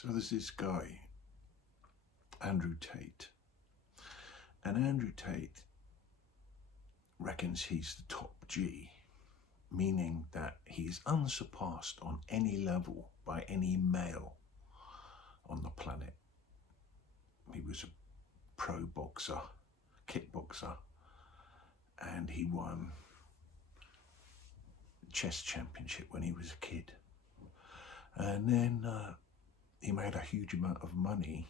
So there's this guy, Andrew Tate, and Andrew Tate reckons he's the top G, meaning that he's unsurpassed on any level by any male on the planet. He was a pro boxer, kickboxer, and he won chess championship when he was a kid. And then he made a huge amount of money,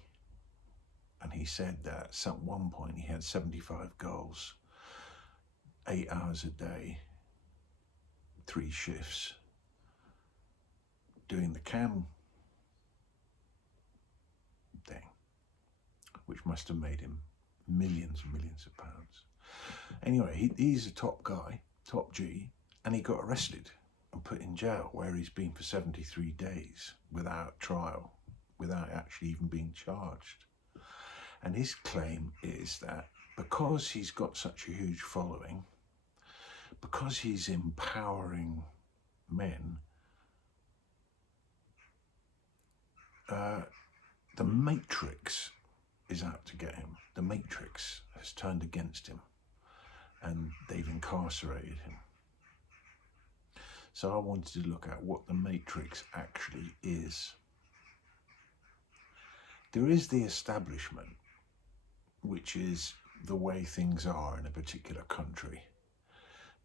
and he said that at one point he had 75 girls, 8 hours a day, 3 shifts, doing the cam thing, which must have made him millions and millions of pounds. Anyway, he's a top guy, top G, and he got arrested and put in jail, where he's been for 73 days without trial, without actually even being charged. And his claim is that because he's got such a huge following, because he's empowering men, the Matrix is out to get him. The Matrix has turned against him, and they've incarcerated him. So I wanted to look at what the Matrix actually is. There is the establishment, which is the way things are in a particular country.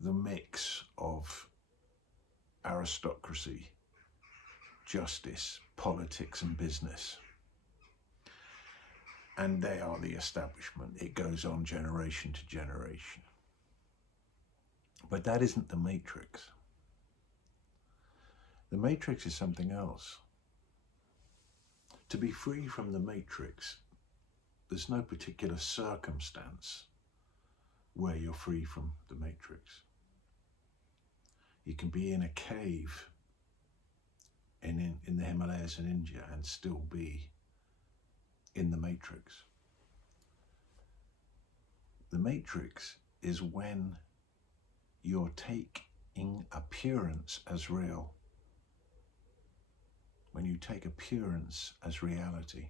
The mix of aristocracy, justice, politics and business. And they are the establishment. It goes on generation to generation. But that isn't the Matrix. The Matrix is something else. To be free from the Matrix, there's no particular circumstance where you're free from the Matrix. You can be in a cave in the Himalayas in India and still be in the Matrix. The Matrix is when you're taking appearance as real. When you take appearance as reality.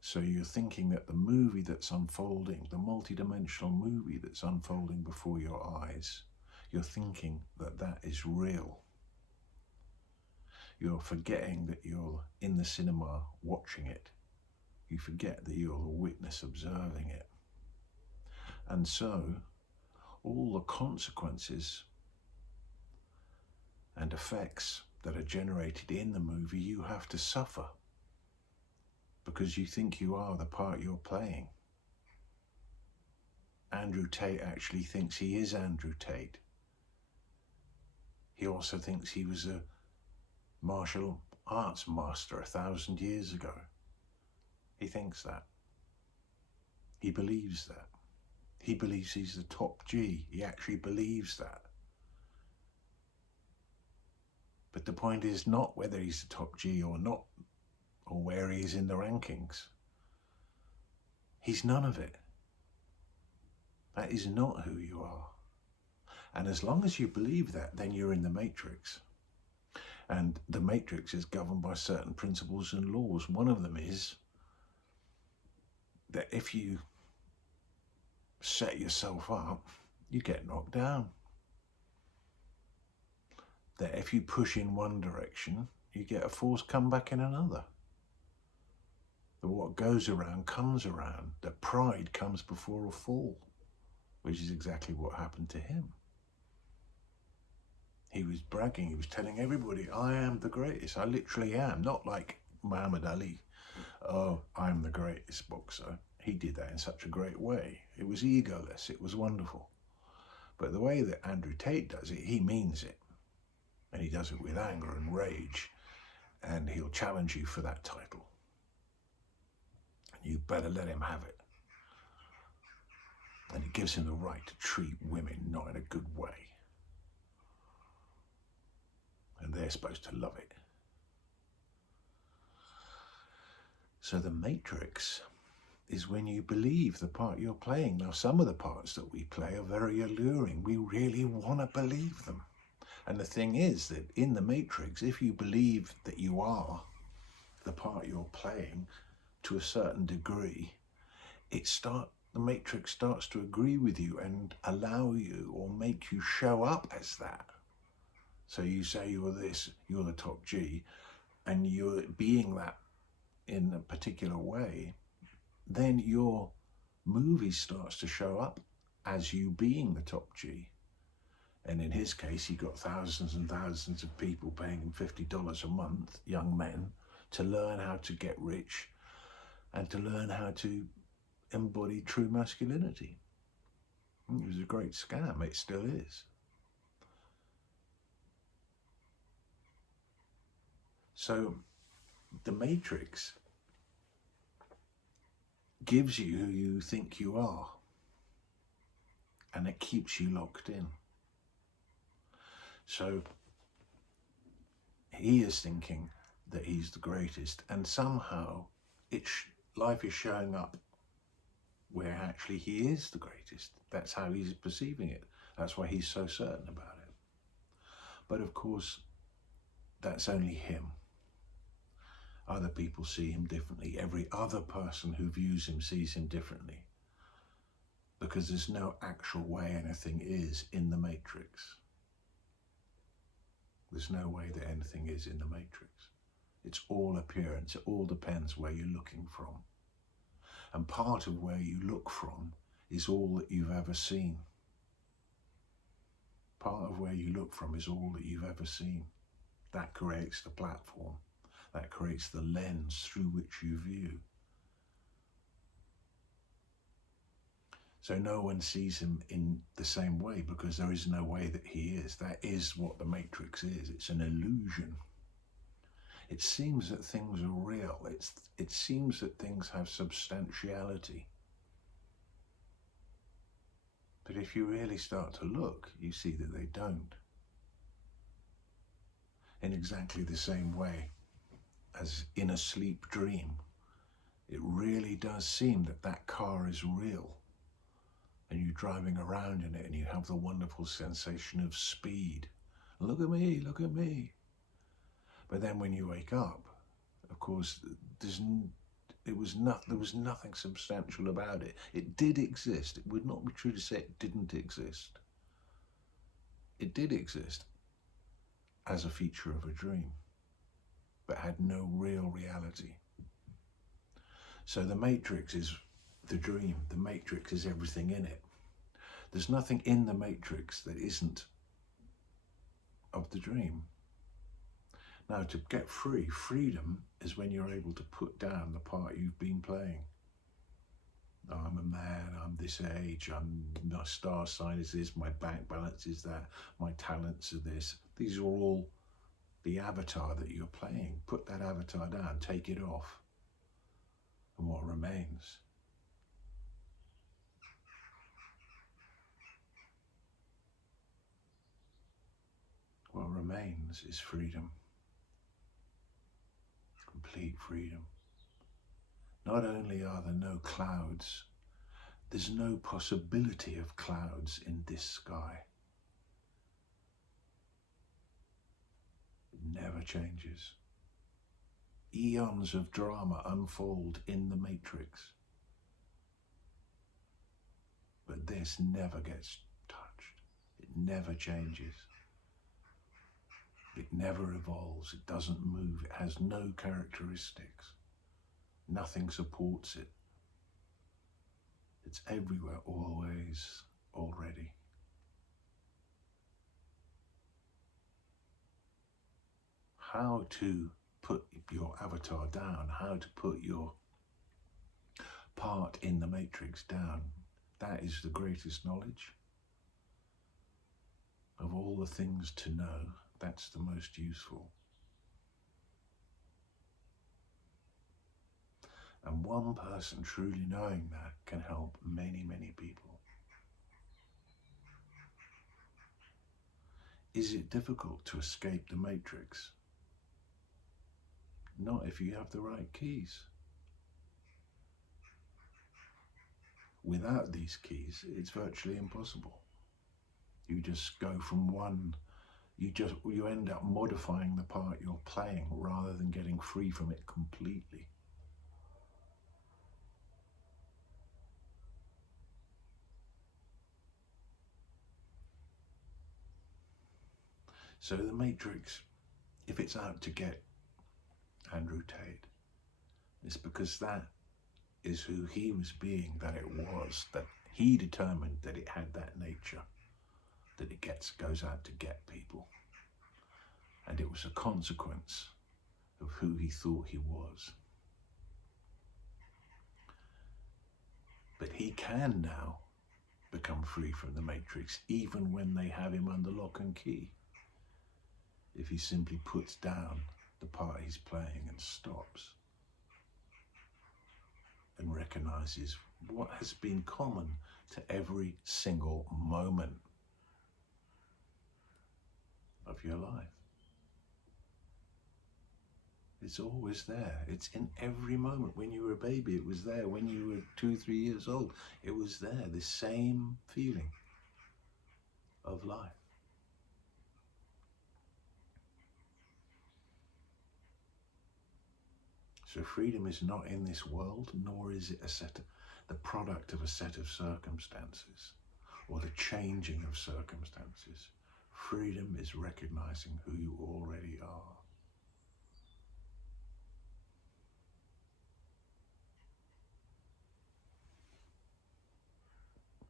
So you're thinking that the movie that's unfolding, the multidimensional movie that's unfolding before your eyes, you're thinking that that is real. You're forgetting that you're in the cinema watching it. You forget that you're the witness observing it. And so all the consequences and effects that are generated in the movie, you have to suffer because you think you are the part you're playing. Andrew Tate actually thinks he is Andrew Tate. He also thinks he was a martial arts master 1,000 years ago. He thinks that. He believes that. He believes he's the top G. He actually believes that. But the point is not whether he's the top G or not, or where he is in the rankings. He's none of it. That is not who you are. And as long as you believe that, then you're in the Matrix. And the Matrix is governed by certain principles and laws. One of them is that if you set yourself up, you get knocked down. That if you push in one direction, you get a force come back in another. That what goes around comes around. That pride comes before a fall, which is exactly what happened to him. He was bragging, he was telling everybody, I am the greatest, I literally am. Not like Muhammad Ali, oh, I'm the greatest boxer. He did that in such a great way. It was egoless, it was wonderful. But the way that Andrew Tate does it, he means it. And he does it with anger and rage, and he'll challenge you for that title. And you better let him have it. And it gives him the right to treat women not in a good way. And they're supposed to love it. So the Matrix is when you believe the part you're playing. Now, some of the parts that we play are very alluring. We really want to believe them. And the thing is that in the Matrix, if you believe that you are the part you're playing to a certain degree, the Matrix starts to agree with you and allow you or make you show up as that. So you say you're this, you're the top G, and you're being that in a particular way, then your movie starts to show up as you being the top G. And in his case, he got thousands and thousands of people paying him $50 a month, young men, to learn how to get rich and to learn how to embody true masculinity. It was a great scam. It still is. So the Matrix gives you who you think you are, and it keeps you locked in. So he is thinking that he's the greatest, and somehow life is showing up where actually he is the greatest. That's how he's perceiving it. That's why he's so certain about it. But of course, that's only him. Other people see him differently. Every other person who views him sees him differently, because there's no actual way anything is in the Matrix. There's no way that anything is in the Matrix. It's all appearance. It all depends where you're looking from. And part of where you look from is all that you've ever seen. Part of where you look from is all that you've ever seen. That creates the platform. That creates the lens through which you view. So no one sees him in the same way, because there is no way that he is. That is what the Matrix is. It's an illusion. It seems that things are real. It seems that things have substantiality. But if you really start to look, you see that they don't. In exactly the same way as in a sleep dream, it really does seem that that car is real. And you're driving around in it and you have the wonderful sensation of speed. Look at me, look at me. But then when you wake up, of course, there was nothing substantial about it. It did exist. It would not be true to say it didn't exist. It did exist as a feature of a dream, but had no real reality. So the Matrix is the dream. The Matrix is everything in it. There's nothing in the Matrix that isn't of the dream. Now, to get free, freedom is when you're able to put down the part you've been playing. Oh, I'm a man, I'm this age, my star sign is this, my bank balance is that, my talents are this. These are all the avatar that you're playing. Put that avatar down, take it off, and what remains? What remains is freedom. Complete freedom. Not only are there no clouds, there's no possibility of clouds in this sky. It never changes. Eons of drama unfold in the Matrix. But this never gets touched. It never changes. It never evolves. It doesn't move. It has no characteristics. Nothing supports it. It's everywhere, always, already. How to put your avatar down, how to put your part in the Matrix down, that is the greatest knowledge. Of all the things to know, that's the most useful. And one person truly knowing that can help many, many people. Is it difficult to escape the Matrix? Not if you have the right keys. Without these keys, it's virtually impossible. You just go from one, you end up modifying the part you're playing rather than getting free from it completely. So the Matrix, if it's out to get Andrew Tate, it's because that is who he was being, that it was, that he determined that it had that nature, that it goes out to get people. And it was a consequence of who he thought he was. But he can now become free from the Matrix, even when they have him under lock and key, if he simply puts down the part he's playing and stops and recognizes what has been common to every single moment of your life. It's always there. It's in every moment. When you were a baby, it was there. When you were 2, 3 years old, it was there. The same feeling of life. So freedom is not in this world, nor is it the product of a set of circumstances or the changing of circumstances. Freedom is recognizing who you already are.